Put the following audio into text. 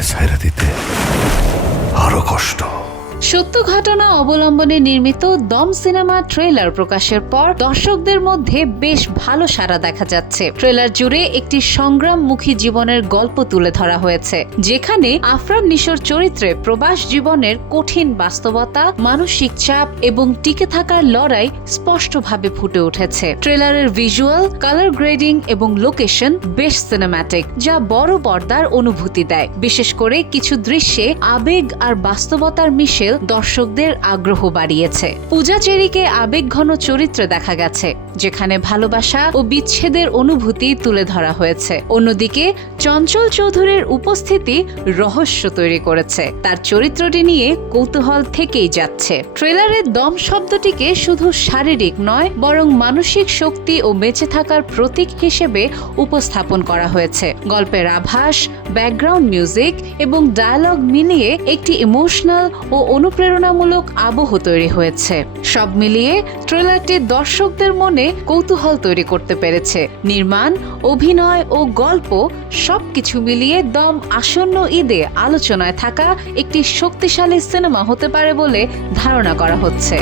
আমারে ছাইরা দিতে আরো কষ্ট। সত্য ঘটনা অবলম্বনে নির্মিত দম সিনেমা ট্রেলার প্রকাশের পর দর্শকদের মধ্যে বেশ ভালো সাড়া দেখা যাচ্ছে। ট্রেলার জুড়ে একটি সংগ্রামমুখী জীবনের গল্প তুলে ধরা হয়েছে, যেখানে আফরান নিশোর চরিত্রে প্রবাস জীবনের কঠিন বাস্তবতা, মানসিক চাপ এবং টিকে থাকার লড়াই স্পষ্টভাবে ফুটে উঠেছে। ট্রেলারের ভিজুয়াল, কালার গ্রেডিং এবং লোকেশন বেশ সিনেম্যাটিক, যা বড় পর্দার অনুভূতি দেয়। বিশেষ করে কিছু দৃশ্যে আবেগ আর বাস্তবতার মিশেল দর্শকদের আগ্রহ বাড়িয়েছে। পূজা চেরিকে আবেগঘন চরিত্রে দেখা গেছে, যেখানে ভালোবাসা ও বিচ্ছেদের অনুভূতি তুলে ধরা হয়েছে। অন্যদিকে চঞ্চল চৌধুরীর উপস্থিতি রহস্য তৈরি করেছে, তার চরিত্রটি নিয়ে কৌতূহল থেকেই যাচ্ছে। ট্রেলারে দম শব্দটিকে শুধু শারীরিক নয়, বরং মানসিক শক্তি ও বেঁচে থাকার প্রতীক হিসেবে উপস্থাপন করা হয়েছে। গল্পের আভাস, ব্যাকগ্রাউন্ড মিউজিক এবং ডায়ালগ মিলিয়ে একটি ইমোশনাল ও অনুপ্রেরণামূলক আবহ তৈরি হয়েছে। সব মিলিয়ে ট্রেলারটি দর্শকদের মনে কৌতূহল তৈরি করতে পেরেছে। নির্মাণ, অভিনয় ও গল্প সবকিছু মিলিয়ে দম আসন্ন ঈদে আলোচনায় থাকা একটি শক্তিশালী সিনেমা হতে পারে বলে ধারণা করা হচ্ছে।